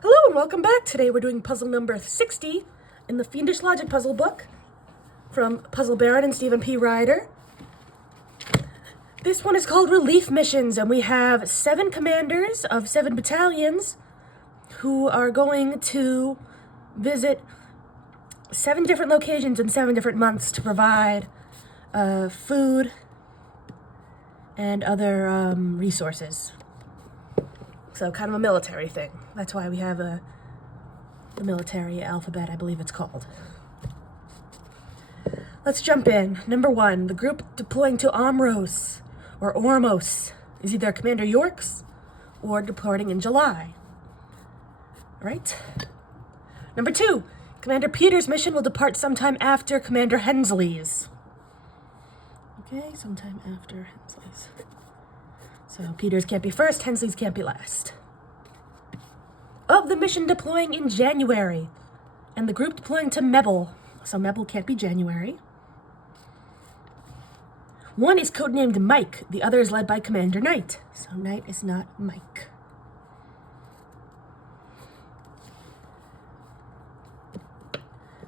Hello and welcome back. Today we're doing puzzle number 60 in the Fiendish Logic Puzzle book from Puzzle Baron and Stephen P. Ryder. This one is called Relief Missions, and we have 7 commanders of 7 battalions who are going to visit 7 different locations in 7 different months to provide food and other resources. So kind of a military thing. That's why we have the military alphabet, I believe it's called. Let's jump in. Number 1, the group deploying to Omros or Ormos is either Commander York's or departing in July. All right. Number 2, Commander Peter's mission will depart sometime after Commander Hensley's. Okay, sometime after Hensley's. So Peter's can't be first, Hensley's can't be last. Of the mission deploying in January, and the group deploying to Mebble, so Mebble can't be January. One is codenamed Mike, the other is led by Commander Knight, so Knight is not Mike.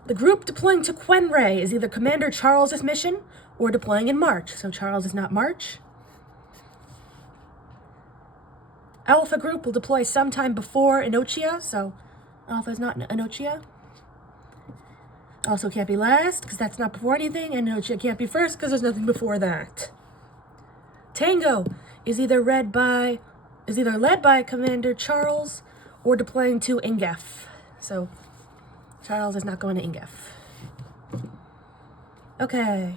The group deploying to Quenray is either Commander Charles's mission or deploying in March, so Charles is not March. Alpha group will deploy sometime before Enochia, so Alpha is not Enochia. Also can't be last, because that's not before anything, and Enochia can't be first, because there's nothing before that. Tango is either led by Commander Charles or deploying to Ingef. So Charles is not going to Ingef. Okay.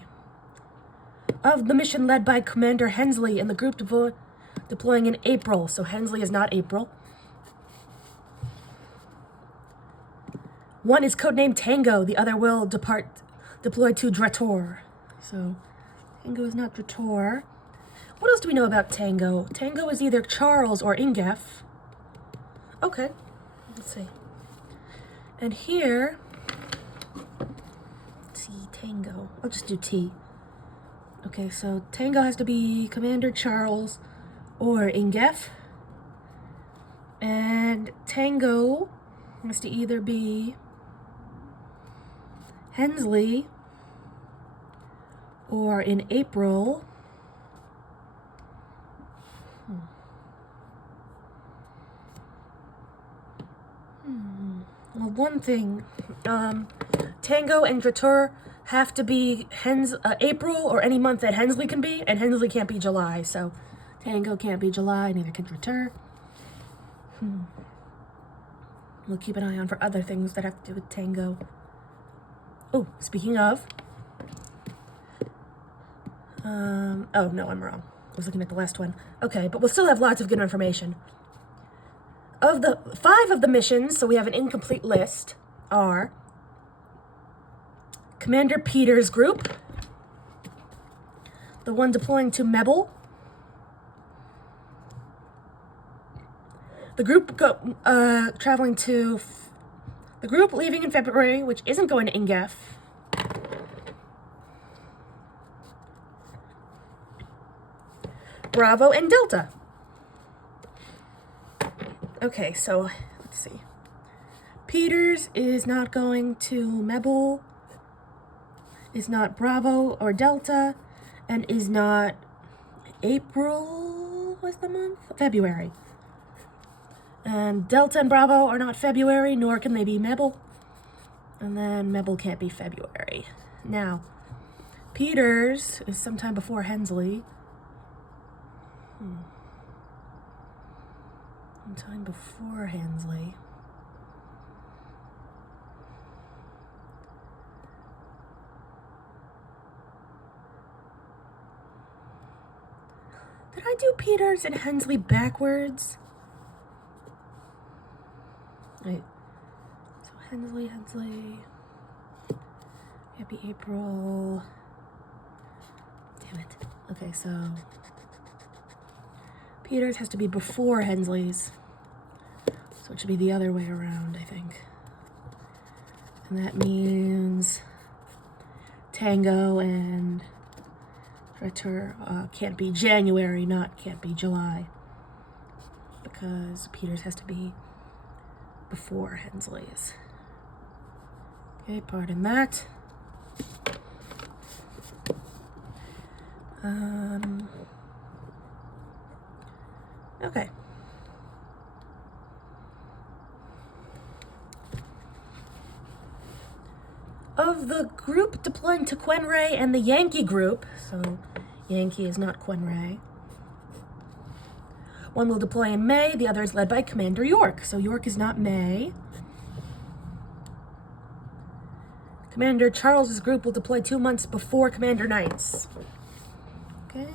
Of the mission led by Commander Hensley and the group deploying in April, so Hensley is not April. One is codenamed Tango, the other will deploy to Drator. So Tango is not Drator. What else do we know about Tango? Tango is either Charles or Ingef. Okay, let's see. And here, T, Tango. I'll just do T. Okay, so Tango has to be Commander Charles or Ingef. And Tango has to either be Hensley or in April. Well, one thing, Tango and Drator have to be April or any month that Hensley can be, and Hensley can't be July, so Tango can't be July, neither can Drator. We'll keep an eye on for other things that have to do with Tango. Oh, speaking of, oh no, I'm wrong. I was looking at the last one. Okay, but we'll still have lots of good information. Of the 5 of the missions, so we have an incomplete list, are Commander Peter's group, the one deploying to Mebble, the group traveling to the group leaving in February, which isn't going to Ingef, Bravo and Delta. Okay, so let's see. Peters is not going to Mebble, is not Bravo or Delta, and is not April, was the month? February. And Delta and Bravo are not February, nor can they be Mebble. And then Mebble can't be February. Now, Peters is sometime before Hensley. Sometime before Hensley. Did I do Peters and Hensley backwards? Right. So Hensley. Can't be April. Damn it. Okay, so Peters has to be before Hensley's. So it should be the other way around, I think. And that means Tango and Ritter can't be January, can't be July. Because Peters has to be before Hensley's. Okay, pardon that. Okay. Of the group deploying to Quenray and the Yankee group, so Yankee is not Quenray, one will deploy in May, the other is led by Commander York, so York is not May. Commander Charles's group will deploy 2 months before Commander Knight's. Okay.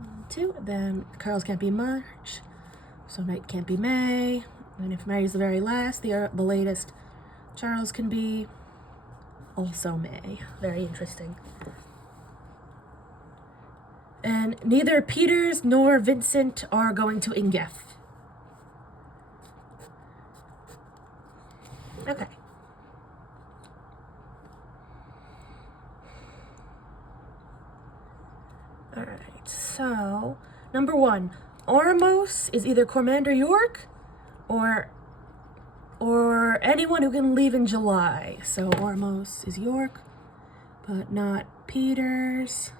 1, 2. Then Charles can't be March, so Knight can't be May. And if May is the very last, the latest Charles can be also May. Very interesting. And neither Peters nor Vincent are going to Ingef. Okay. All right, so number 1, Ormos is either Commander York or anyone who can leave in July. So Ormos is York, but not Peters,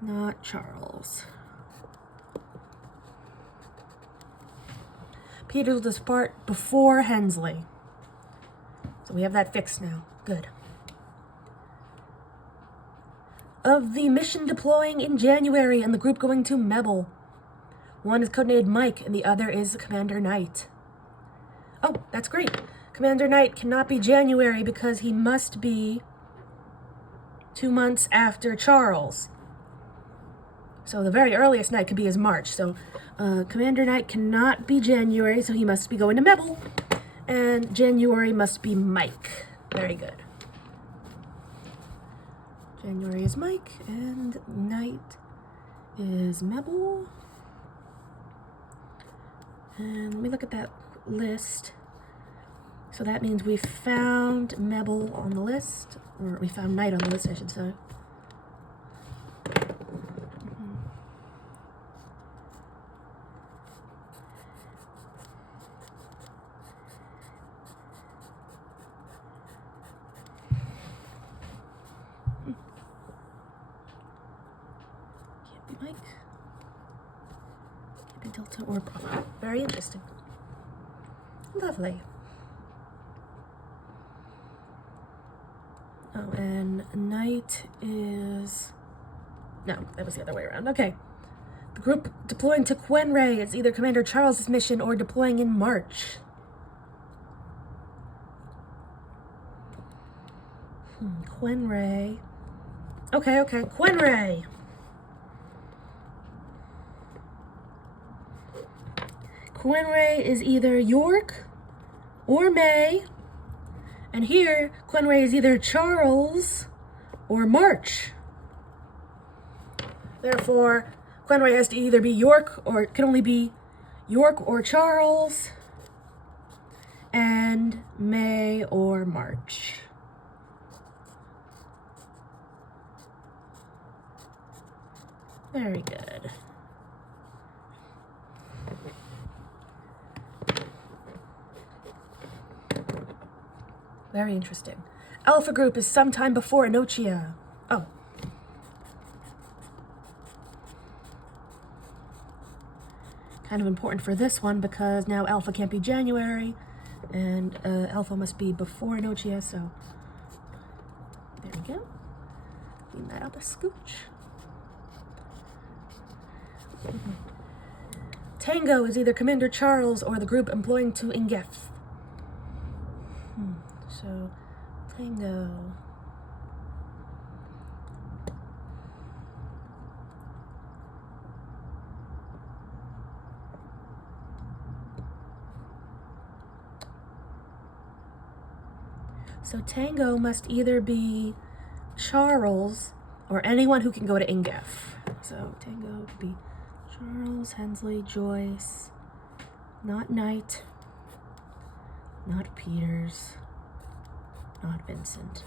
not Charles. Peters will depart before Hensley. So we have that fixed now. Good. Of the mission deploying in January and the group going to Mebble, one is codenamed Mike and the other is Commander Knight. Oh, that's great. Commander Knight cannot be January because he must be 2 months after Charles. So the very earliest Knight could be is March. So Commander Knight cannot be January, so he must be going to Mebble. And January must be Mike. Very good. January is Mike, and Knight is Mebble. And let me look at that list. So that means we found Mebble on the list, or we found Knight on the list, I should say. Can't be Mike. Can't be Delta or Bravo. Very interesting. Lovely. Oh, and Knight is... No, that was the other way around. Okay. The group deploying to Quenray is either Commander Charles's mission or deploying in March. Quenray. Okay, Quenray. Quenray is either York or May. And here, Quenray is either Charles or March. Therefore, Quenray has to either be York, or it can only be York or Charles, and May or March. Very good. Very interesting. Alpha group is sometime before Enochia. Oh. Kind of important for this one because now Alpha can't be January, and Alpha must be before Enochia, so there we go. Clean that up a scooch. Tango is either Commander Charles or the group employing to Ingef. So, Tango. So Tango must either be Charles or anyone who can go to Ingef. So Tango could be Charles, Hensley, Joyce, not Knight, not Peters, not Vincent.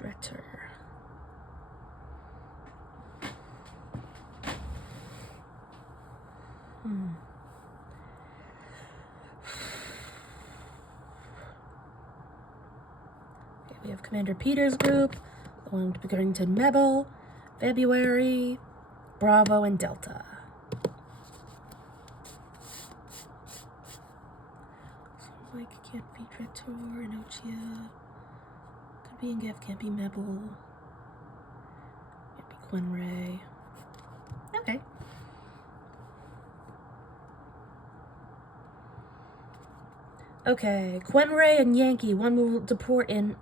Dretter. Okay, we have Commander Peter's group, going to be going to Mebel, February, Bravo, and Delta. So Mike can't be Dretter, Enochia. Could be Ingef, can't be Mebel. Can't be Quenray. Okay. Okay, Quenray and Yankee. One will deploy in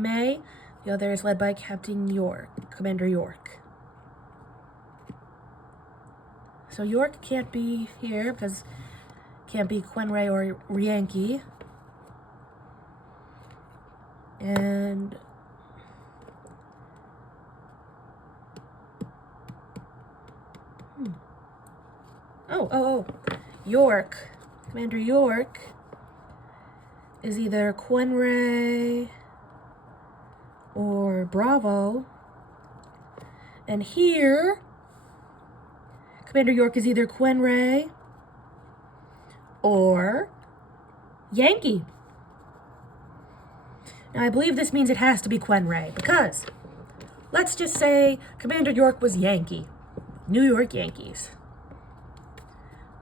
May. The other is led by Captain York, Commander York. So York can't be here because can't be Quenray or Yankee. And York, Commander York is either Quenray or Bravo. And here, Commander York is either Quenray or Yankee. Now, I believe this means it has to be Quenray because let's just say Commander York was Yankee, New York Yankees.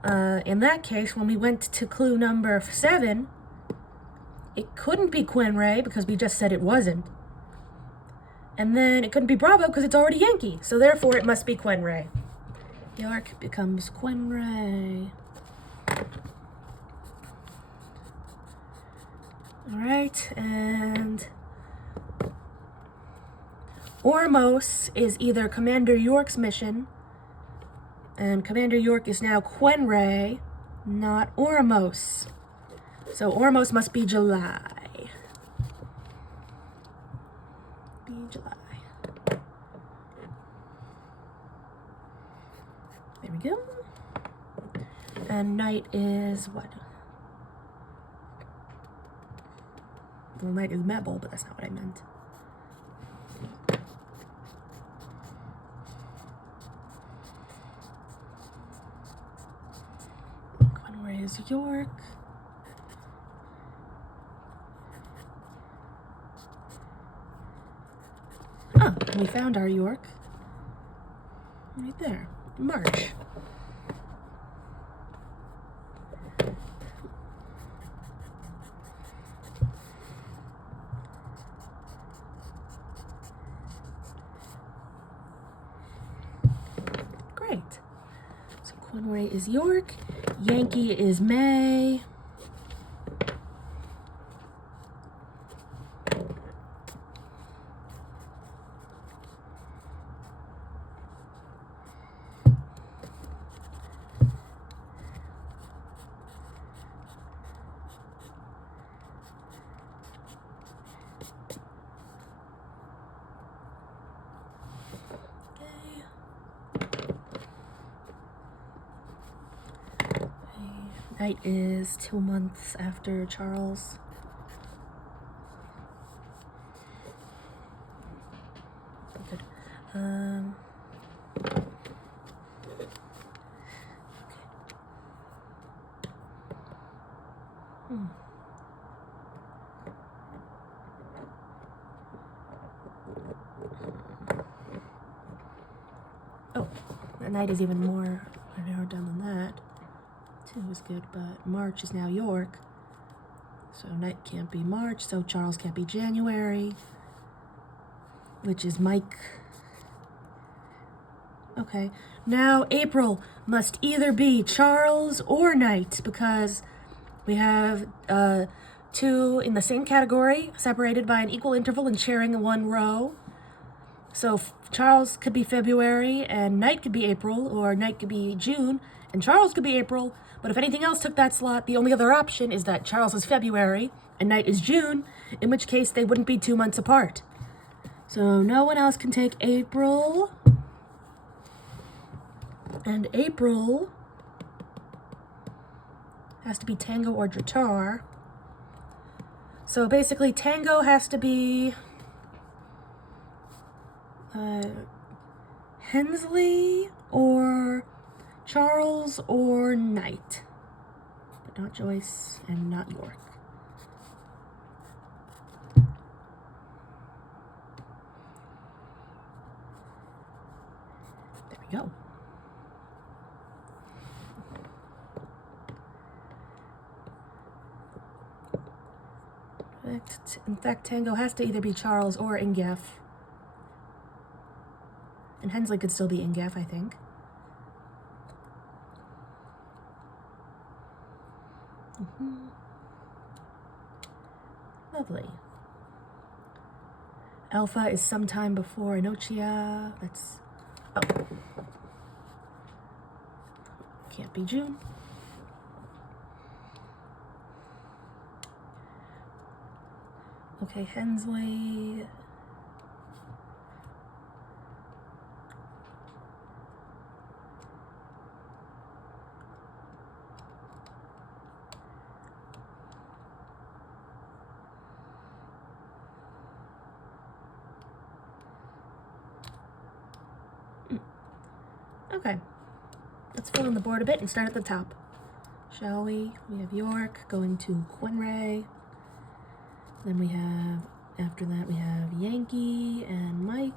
In that case, when we went to clue number 7, it couldn't be Quenray because we just said it wasn't. And then it couldn't be Bravo because it's already Yankee. So therefore, it must be Quenray. York becomes Quenray. All right, and Ormos is either Commander York's mission, and Commander York is now Quenray, not Ormos. So Ormos must be July. Be July. There we go. And night is what? Well, night is Mebel, but that's not what I meant. Quenray is York. Ah, we found our York. Right there. March. Great. So Quenray is York. Yankee is May. Night is 2 months after Charles. Good. Oh, the night is even more narrowed down than that. 2 is good, but March is now York. So night can't be March, so Charles can't be January, which is Mike. Okay, now April must either be Charles or Night because we have 2 in the same category, separated by an equal interval and sharing 1 row. So Charles could be February and Night could be April, or Night could be June and Charles could be April. But if anything else took that slot, the only other option is that Charles is February and Night is June, in which case they wouldn't be 2 months apart. So no one else can take April. And April has to be Tango or Dratar. So basically Tango has to be Hensley or Charles or Knight, but not Joyce and not York. There we go. In fact, Tango has to either be Charles or Ingef. And Hensley could still be Ingef, I think. Lovely. Alpha is sometime before Enochia. That's... oh. Can't be June. Okay, Hensley. Okay, let's fill in the board a bit and start at the top, shall we? We have York going to Quenray. Then we have, after that, we have Yankee and Mike.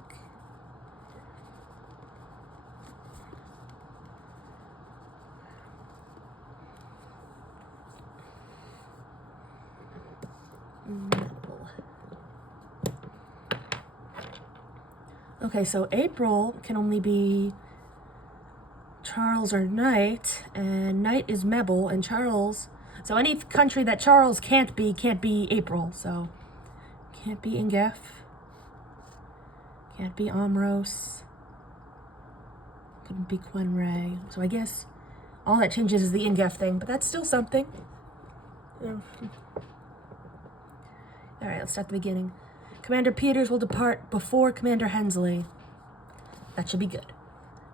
Okay, so April can only be Charles or Knight, and Knight is Mebel, and Charles... so any country that Charles can't be April, so... can't be Ingef. Can't be Amros. Couldn't be Quenray. So I guess all that changes is the Ingef thing, but that's still something. Alright, let's start at the beginning. Commander Peters will depart before Commander Hensley. That should be good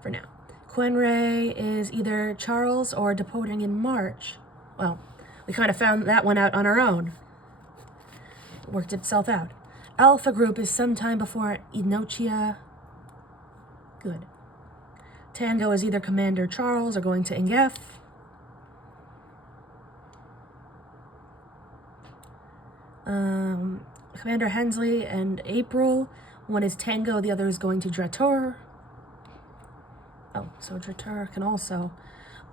for now. Quenray is either Charles or departing in March. Well, we kind of found that one out on our own. It worked itself out. Alpha Group is sometime before Enochia. Good. Tango is either Commander Charles or going to Ingef. Commander Hensley and April. One is Tango, the other is going to Dratur. Oh, so Dratur can also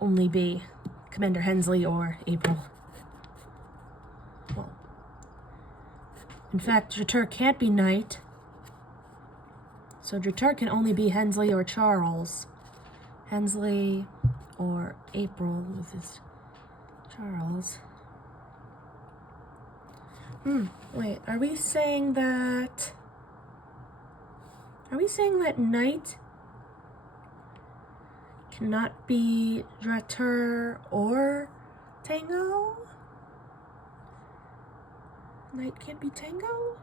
only be Commander Hensley or April. Well, in fact, Dratur can't be Knight. So Dratur can only be Hensley or Charles. Hensley or April. This is Charles. Wait, are we saying that Knight cannot be Dratur or Tango? Knight can't be Tango?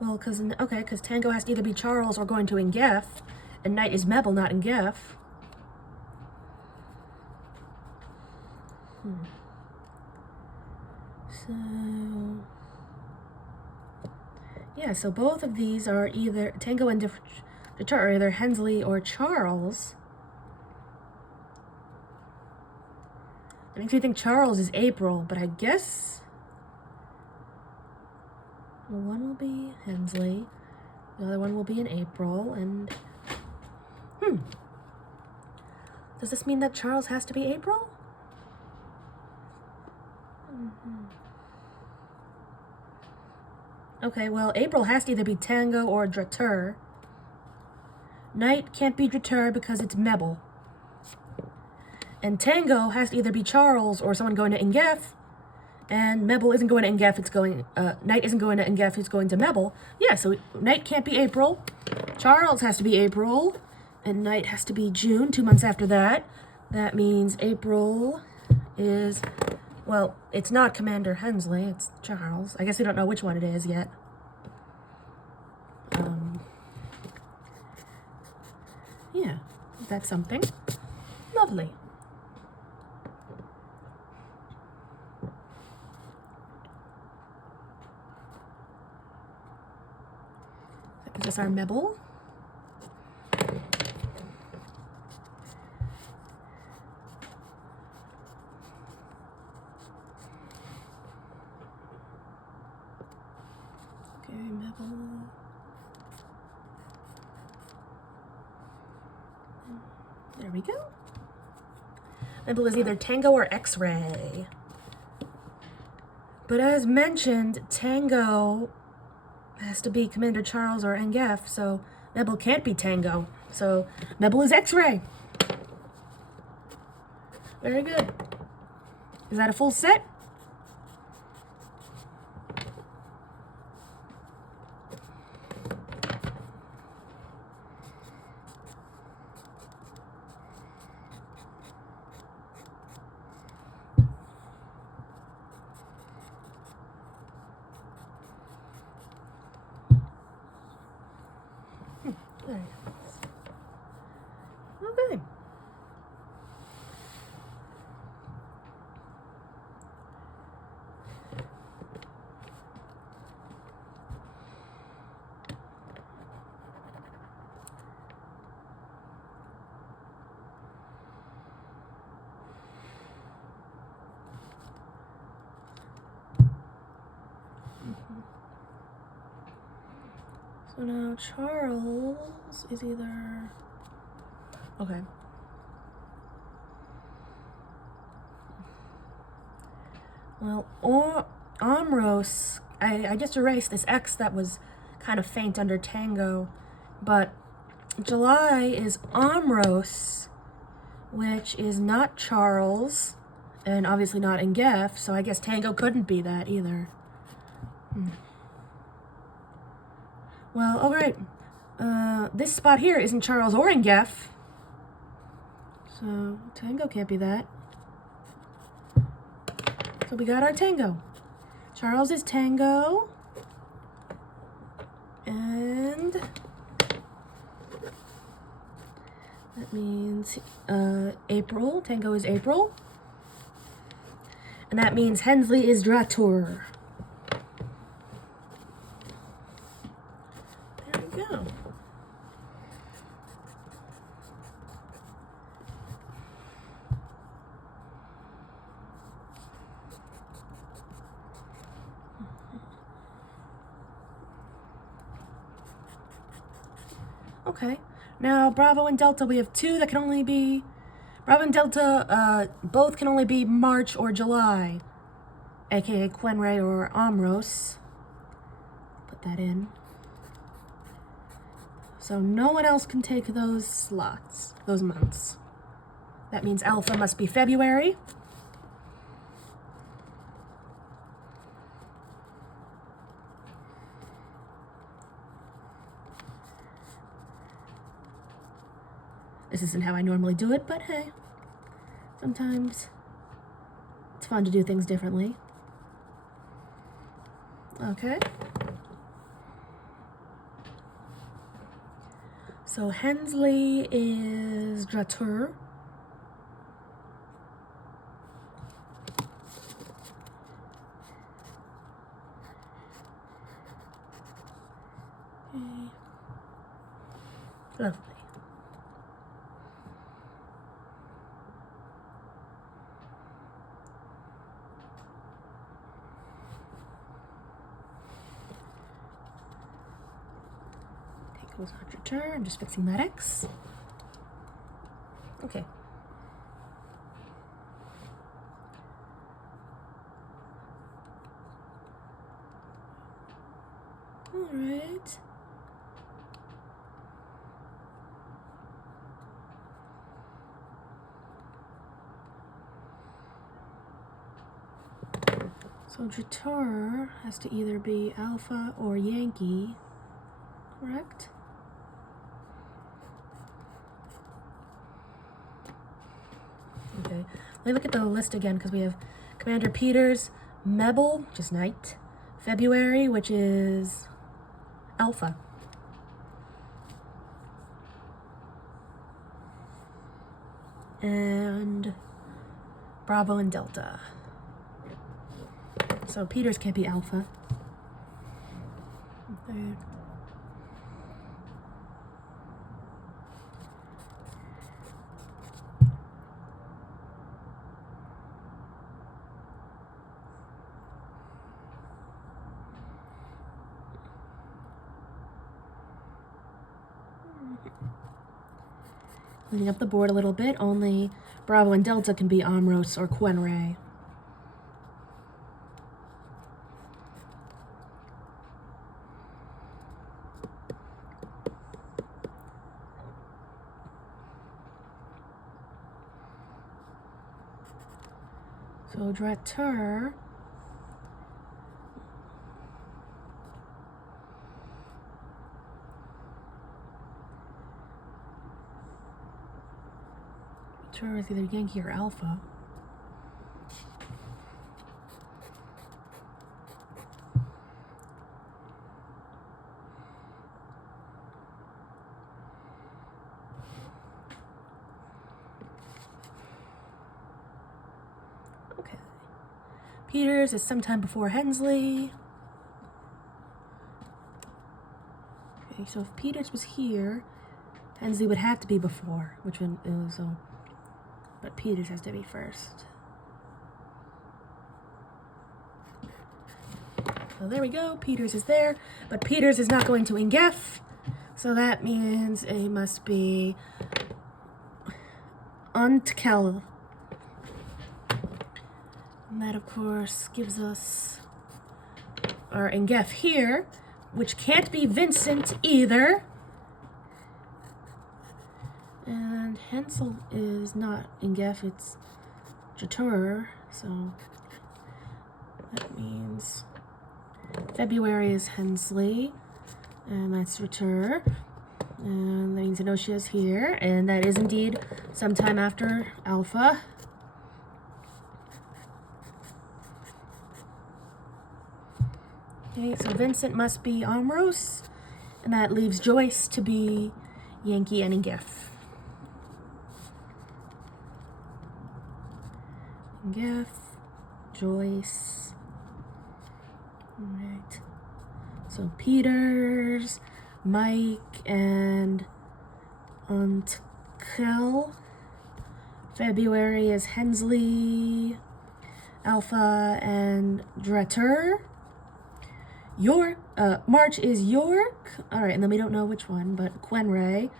Well, because Tango has to either be Charles or going to Ingef, and Knight is Mebel, not Ingef. So, yeah, so both of these are either, Tango and Dratur are either Hensley or Charles. It makes me think Charles is April, but I guess one will be Hensley, the other one will be in April, and does this mean that Charles has to be April? Okay, well, April has to either be Tango or Dratur. Knight can't be Dratur because it's Mebel. And Tango has to either be Charles or someone going to Ingef. And Mebel isn't going to Ingef, it's going... Knight isn't going to Ingef, it's going to Mebel. Yeah, so Knight can't be April. Charles has to be April. And Knight has to be June, 2 months after that. That means April is... well, it's not Commander Hensley, it's Charles. I guess we don't know which one it is yet. Yeah, that's something. Lovely. us our Mebble. Okay, Mebble. There we go. Mebble is either Tango or X-Ray. But as mentioned, Tango has to be Commander Charles or Engef, so Mebble can't be Tango. So Mebble is X-Ray. Very good. Is that a full set? There it is. Okay. So now Charles is either... Okay. Well, Amros, I just erased this X that was kind of faint under Tango, but July is Amros, which is not Charles, and obviously not Engef, so I guess Tango couldn't be that either. Well, alright. This spot here isn't Charles or Engef, so Tango can't be that. So we got our Tango. Charles is Tango. And that means April. Tango is April. And that means Hensley is Dratur. There we go. Okay, now Bravo and Delta, we have two that can only be, Bravo and Delta, both can only be March or July, aka Quenray or Amros. Put that in. So no one else can take those slots, those months. That means Alpha must be February. This isn't how I normally do it, but hey, sometimes it's fun to do things differently. Okay. So Hensley is Dratur. Okay. Lovely. Goes out your turn. I'm just fixing that X. Okay. All right. So Dratur has to either be Alpha or Yankee, correct? Okay, let me look at the list again because we have Commander Peters, Mebble, which is Night, February, which is Alpha. And Bravo and Delta. So Peters can't be Alpha. Okay. Cleaning up the board a little bit, only Bravo and Delta can be Amros or Quenray. So Dretter is either Yankee or Alpha. Okay. Peters is sometime before Hensley. Okay, so if Peters was here, Hensley would have to be before, which one is so. But Peters has to be first. So there we go. Peters is there, but Peters is not going to Ingef, so that means it must be Untkel. And that, of course, gives us our Ingef here, which can't be Vincent either. And Hensel is not Ingef, it's Jatur, so that means February is Hensley, and that's Jatur, and that means Enosia is here, and that is indeed sometime after Alpha. Okay, so Vincent must be Amros, and that leaves Joyce to be Yankee and Ingef. Ingef, Joyce. All right. So Peters, Mike, and Untkel. February is Hensley, Alpha, and Dretter. March is York. All right, and then we don't know which one, but Quenray.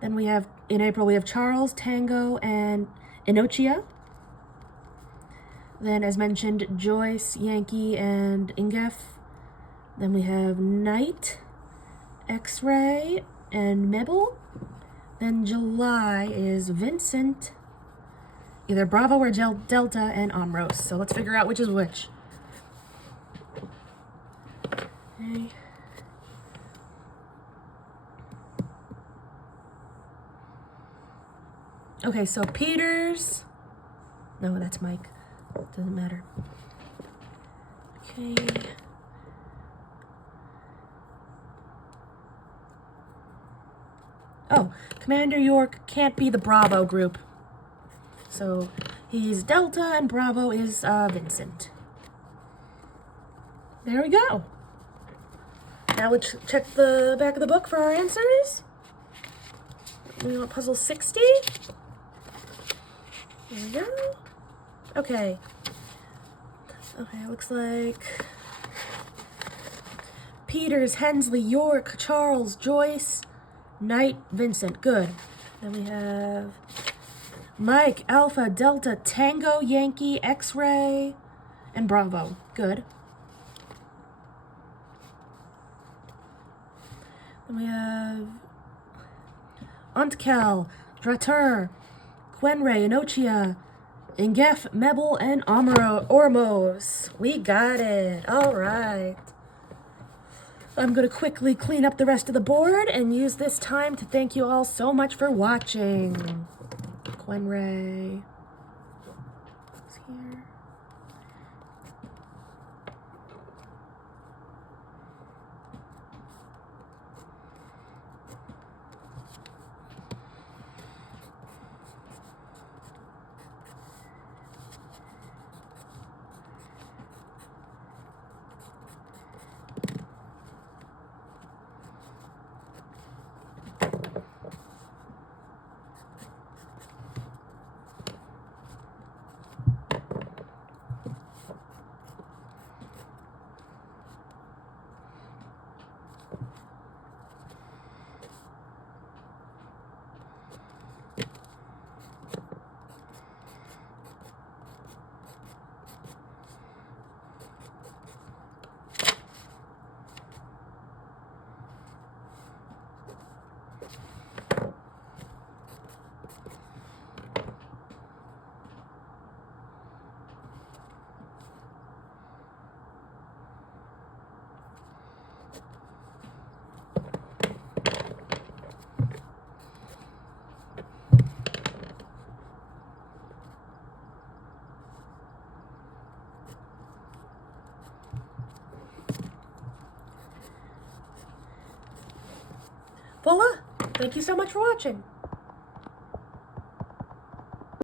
Then we have, in April, we have Charles, Tango, and Enochia. Then, as mentioned, Joyce, Yankee, and Ingef. Then we have Knight, X-Ray, and Mebel. Then July is Vincent, either Bravo or Delta, and Amros. So let's figure out which is which. Okay. Okay, so Peters. No, that's Mike. Doesn't matter. Okay. Oh, Commander York can't be the Bravo group. So he's Delta and Bravo is Vincent. There we go. Now let's check the back of the book for our answers. We want puzzle 60. There we go. Okay. Okay, looks like Peters, Hensley, York, Charles, Joyce, Knight, Vincent. Good. Then we have Mike, Alpha, Delta, Tango, Yankee, X-Ray, and Bravo. Good. Then we have Untkel, Dretter, Quenray, Enochia, Ingef, Mebel, and Ormos. We got it. All right. I'm going to quickly clean up the rest of the board and use this time to thank you all so much for watching. Quenray. It's here. Voila! Thank you so much for watching.